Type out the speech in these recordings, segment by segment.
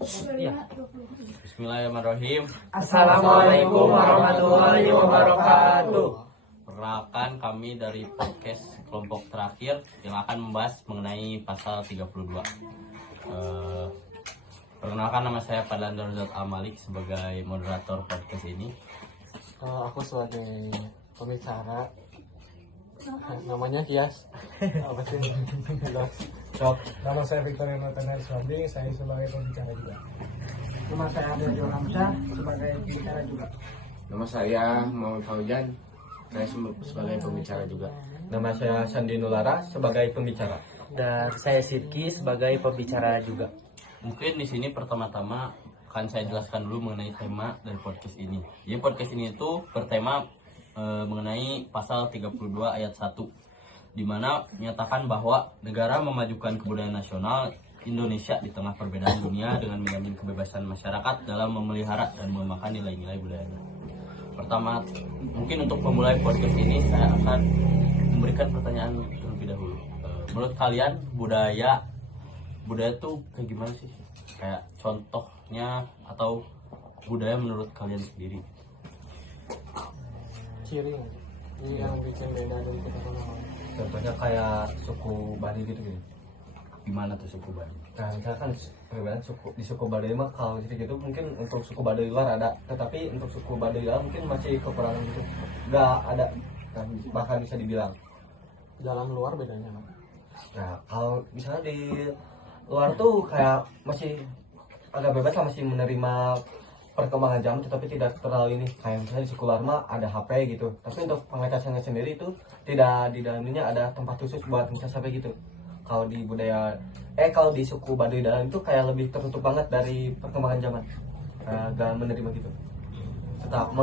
Ya. Bismillahirrahmanirrahim. Assalamualaikum warahmatullahi wabarakatuh. Perkenalkan, kami dari podcast kelompok terakhir yang akan membahas mengenai pasal 32. Perkenalkan, nama saya Padlan Darzat Amalik sebagai moderator podcast ini. Aku sebagai pembicara, namanya Kias. Apa sih? Nama saya Victoria Natanael Swanding, saya sebagai pembicara juga. Nama saya Abdul Hamzah sebagai pembicara juga. Nama saya Muhammad Faujan, saya sebagai pembicara juga. Nama saya Sandi Nulara sebagai pembicara. Dan saya Sidki sebagai pembicara juga. Mungkin di sini pertama-tama akan saya jelaskan dulu mengenai tema dari podcast ini. Jadi podcast ini itu bertema mengenai pasal 32 ayat 1, di mana menyatakan bahwa negara memajukan kebudayaan nasional Indonesia di tengah perbedaan dunia dengan menjamin kebebasan masyarakat dalam memelihara dan mengembangkan nilai-nilai budayanya. Pertama, mungkin untuk memulai podcast ini saya akan memberikan pertanyaan terlebih dahulu. Menurut kalian budaya tuh kayak gimana sih? Kayak contohnya atau budaya menurut kalian sendiri? Ciri yang bikin beda dari kita orang. Contohnya kayak suku Bali gitu. Gimana tuh suku Bali? Nah, misalkan perbedaan di suku Baduy mah kalau gitu mungkin untuk suku Baduy luar ada, tetapi untuk suku Baduy dalam mungkin masih kekurangan gitu. Nggak ada, bahkan bisa dibilang. Dalam luar bedanya apa? Nah, kalau misalnya di luar tuh kayak masih agak bebas lah, masih menerima perkembangan zaman, tetapi tidak terlalu ini. Kayak misalnya di suku luar mah ada HP gitu, tapi untuk pengecasannya sendiri itu tidak, di dalamnya ada tempat khusus buat ngecas HP gitu. Kalau di budaya kalau di suku Baduy dalam itu kayak lebih tertutup banget dari perkembangan zaman, gak menerima gitu, tetap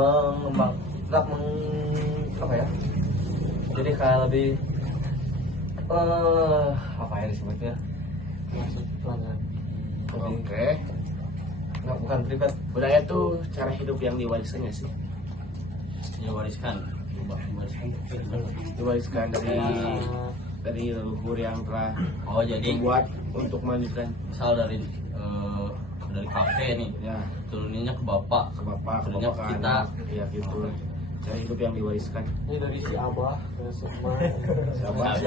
apa ya, jadi kayak lebih apa ya disebutnya, Masuk pelajaran. Oke, bukan privat. budaya itu cara hidup yang diwariskannya sih. Diwariskan. Diwariskan dari leluhur yang telah Oh, jadi dibuat untuk melanjutkan misal dari kakek nih, ya turuninnya ke bapak, ke bapak, ke Sebenarnya bapak, ke kita- anak, ya gitu. Cara hidup yang diwariskan. Ini dari si Abah ke Sukma. Siapa?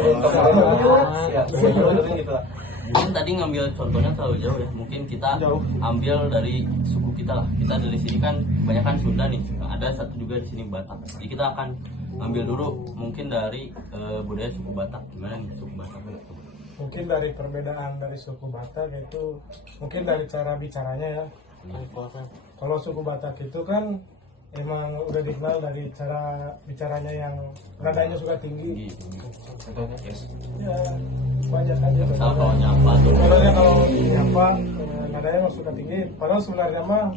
Ya, gitu lah. Mungkin tadi ngambil contohnya terlalu jauh ya. Mungkin kita ambil dari suku kita lah. Kita dari sini kan kebanyakan Sunda nih. Ada satu juga di sini Batak. Jadi kita akan ambil dulu mungkin dari budaya suku Batak. Gimana nih suku Batak? Mungkin dari perbedaan dari suku Batak itu mungkin dari cara bicaranya ya. Kalau suku Batak itu kan emang udah dikenal dari cara bicaranya yang nadanya suka tinggi. Contohnya Ya banyak aja. Misal kalau nyapa tuh. Contohnya kalau nyapa nadanya emang suka tinggi. Padahal sebenarnya mah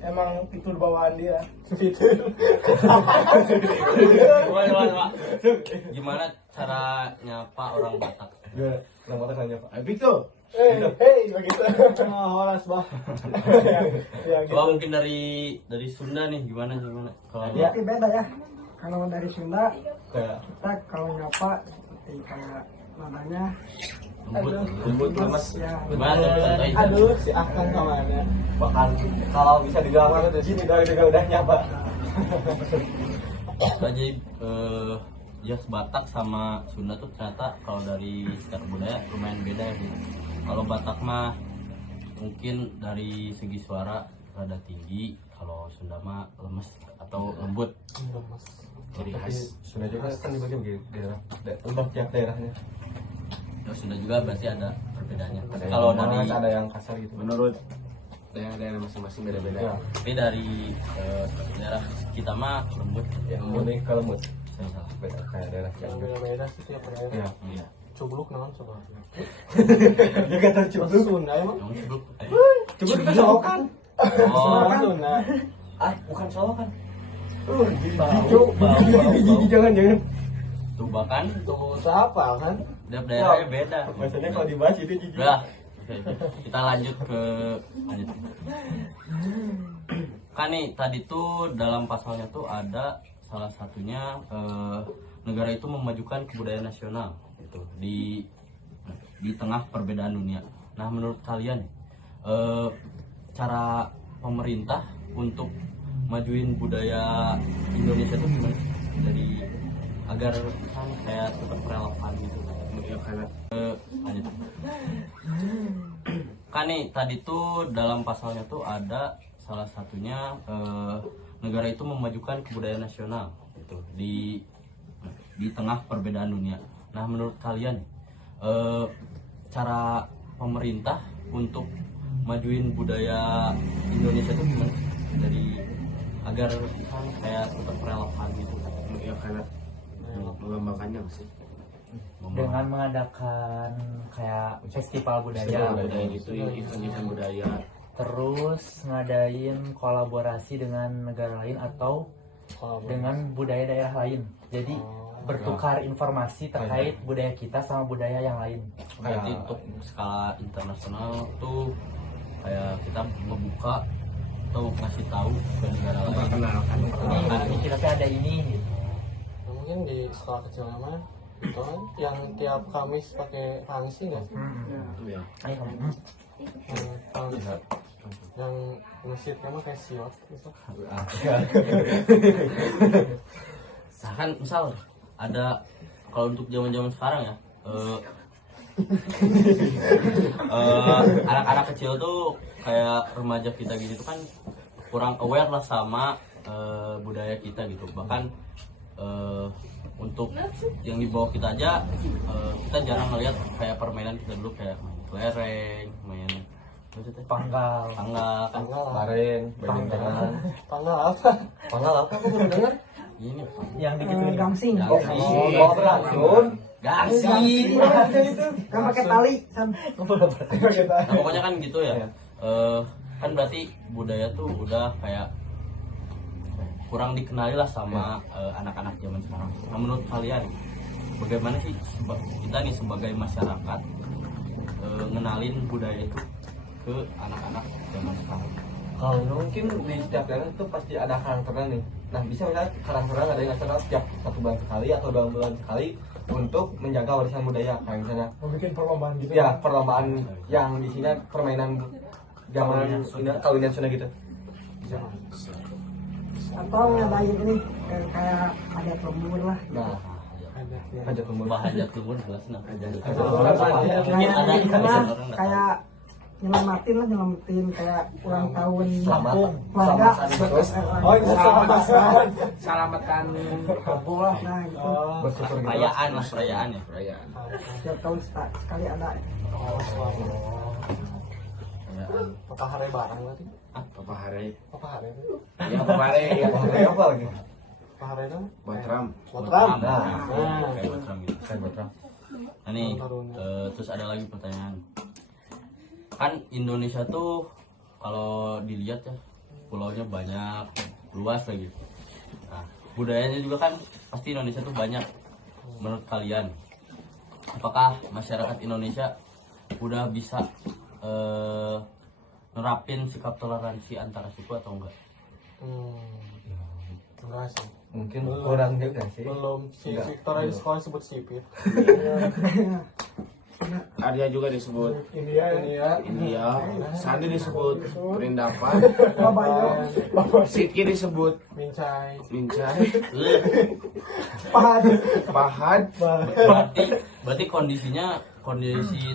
emang itu bawaan dia. Gitu. Gimana cara nyapa orang Batak? orang Batak hanya Pak. Habis tuh. Hei, begitu. Horas bah. Ya gitu. Coba mungkin dari Sunda nih gimana? Kalau Tapi beda ya. Kalau dari Sunda Kayak kita kalau nyapa seperti kayak namanya lembut lemes. ya. Gimana tuh contohin? Aduh, si Akang kamarnya. bahkan kalau bisa dibilang dari sini dari juga udah nyapa. Jadi jas Batak sama Sunda tuh ternyata kalau dari secara budaya lumayan beda ya. Kalau Batak mah mungkin dari segi suara rada tinggi, kalau Sunda mah lemes atau lembut. Ciri Tapi khas. sudah juga kan dibagi daerah, untuk tiap daerahnya. Terus Sunda juga berarti ada perbedaannya. Ada Kalau yang dari malas, ada yang kasar gitu. Menurut daerah-daerah masing-masing beda-beda. Ya, tapi dari daerah kita mah lembut. yang murni ke lembut. Saya salah. Beda kayak daerah Yang yang beda-beda sih tiap daerah. ya. Iya. Cubluk naon coba. Juga tahu cubluk. Sunda emang. Yang sibuk. Cubluk itu solokan. Oh, Sunda. Bukan solokan. bau. Jangan. Tuh bahkan Tuh siapa kan? tiap daerahnya beda. Biasanya kalau dibahas itu jijik. Udah, oke. Kita lanjut. Kan nih tadi tuh dalam pasalnya tuh ada salah satunya negara itu memajukan kebudayaan nasional gitu di tengah perbedaan dunia. Nah menurut kalian cara pemerintah untuk majuin budaya Indonesia itu gimana? Jadi agar kayak tetap relevan gitu. Ya karena Lanjut. Kan nih tadi tuh dalam pasalnya tuh ada salah satunya negara itu memajukan kebudayaan nasional gitu di tengah perbedaan dunia. Nah menurut kalian cara pemerintah untuk majuin budaya Indonesia itu gimana? Jadi agar kayak tetap relevan gitu. ya karena mengembangkannya sih. Dengan mengadakan kayak festival budaya, Budaya gitu, event-event budaya. terus ngadain kolaborasi dengan negara lain atau dengan budaya daerah lain. Jadi bertukar informasi terkait budaya kita sama budaya yang lain. Berarti untuk skala internasional tuh kayak kita membuka atau ngasih tahu ke negara lain. Memperkenalkan. Ini kita tuh ada ini. Gitu. Nah, mungkin di sekolah kecil nama itu kan yang tiap Kamis pakai fungsi nggak sih? Itu ya. Ayo, Fungsi yang masjid kamu kayak siot gitu. Nah, kan misal ada kalau untuk zaman-zaman sekarang ya anak-anak kecil tuh kayak remaja kita gitu kan kurang aware lah sama budaya kita gitu. Bahkan untuk yang di bawah kita aja kita jarang ngeliat kayak permainan kita dulu kayak main kelereng, main panggal. tanggal kan. Tanggal lah. Kemarin badminton. Tanggal apa? Panggal apa aku baru dengar? Ini Yang digituin. Gangsing. Gangsing. Oh, bawa beracun. gasing. Kan pakai tali. Nah, pokoknya kan gitu ya. Kan berarti budaya tuh udah kayak kurang dikenali lah sama anak-anak zaman sekarang. Nah, menurut kalian bagaimana sih kita nih sebagai masyarakat ngenalin budaya itu ke anak-anak zaman sekarang? Kalau mungkin di setiap daerah itu pasti ada karakternya nih. Nah bisa misalnya karakternya ada yang nasional setiap 1 bulan sekali atau 2 bulan sekali untuk menjaga warisan budaya. Kayak misalnya Membuat perlombaan gitu. ya perlombaan yang di sini permainan zaman Sunda, kawinan Sunda gitu. Atau ngadain ini kayak ada lembur lah. Nah hajat umur. Bahaya keluar jelas nah. Kayak ada ini mah orang nggak kayak nyelamatin kayak ulang tahun Selamat. keluarga. Oh, itu selamat. Selamatan kampung lah. Nah gitu. Bersyukur gitu. Perayaan lah perayaan ya. Perayaan. Setiap tahun sekali ada. Apa hari barang berarti? Apa hari? Apa hari itu? Ya apa hari? Ya Wah, kayak apa lagi? Apa hari itu? Batram. Motram. Nah, Nah. kayak Batram gitu. Kayak Batram. Nah nih, terus ada lagi pertanyaan. Kan Indonesia tuh kalau dilihat ya pulaunya banyak, luas lagi. Nah, budayanya juga kan pasti Indonesia tuh banyak. Menurut kalian, apakah masyarakat Indonesia udah bisa nerapin sikap toleransi antara suku atau enggak? Enggak sih. Mungkin kurang juga sih. Belum si sektor di sekolah disebut sipit. Arya juga disebut India ya. India. Sandi disebut Perindapan. Bapak Siki disebut Mincai. Mincai. Pahad. Berarti kondisi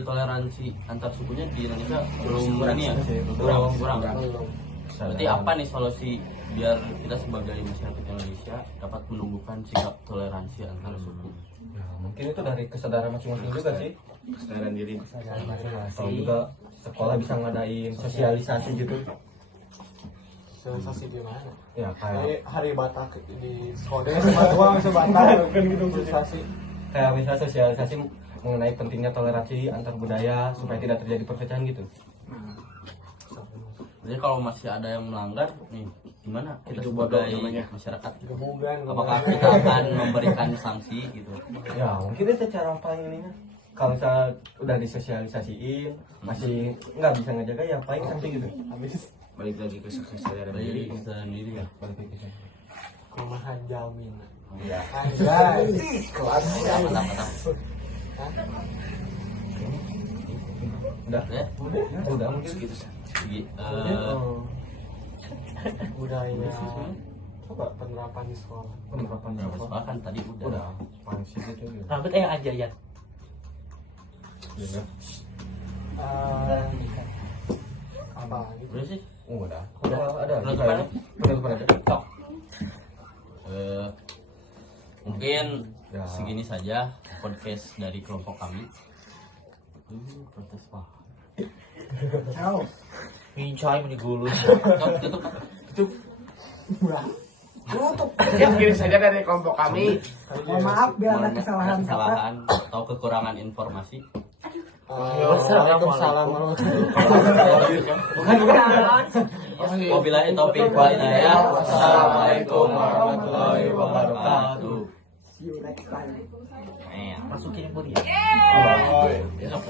toleransi antar sukunya di Indonesia belum ini ya, kurang. Belum. Berarti apa nih solusi biar kita sebagai masyarakat Indonesia dapat menumbuhkan sikap toleransi antar suku? Ya, mungkin itu dari kesadaran masing-masing juga sih. Kesadaran diri. Kalau juga sekolah bisa ngadain sosialisasi gitu. Sosialisasi di mana? Ya Jadi kayak hari Batak di sekolah. Uang sebatang kan gitu. Sosialisasi. kayak misalnya sosialisasi mengenai pentingnya toleransi antar budaya supaya tidak terjadi perpecahan gitu. Jadi kalau masih ada yang melanggar nih gimana kita Itu bodoh sebagai namanya. masyarakat? Gemugan. Apakah kita akan memberikan sanksi gitu? Ya mungkin itu cara paling ininya. Kalau misalnya udah disosialisasiin masih nggak bisa ngejaga ya paling sanksi gitu. Habis Balik lagi ke kesadaran diri. Jadi kita sendiri ya. kumaha jamin. Ya. Anjay. Kelas. Mantap. Udah, Ya. udah mungkin Gitu. budaya coba penerapan di sekolah. Penerapan di berapa sekolah. sekolah kan tadi udah. Udah pangsi gitu gitu. rambut aja ya. Iya. Apa gitu? Udah sih. Udah. Udah. Ada. Penutupan. Penutupan ada. TikTok. Mungkin Ya. segini saja podcast dari kelompok kami. Protes pak. Ciao. Mincay menigulus. Tutup. Ya, begini saja dari kelompok kami. Mohon maaf bila ada kesalahan kata. kesalahan atau kekurangan informasi. Waalaikumsalam warahmatullahi wabarakatuh. Wabillahi taufiq wal hidayah. Wassalamualaikum warahmatullahi wabarakatuh. See you next time. Masukin yang ya. Besok.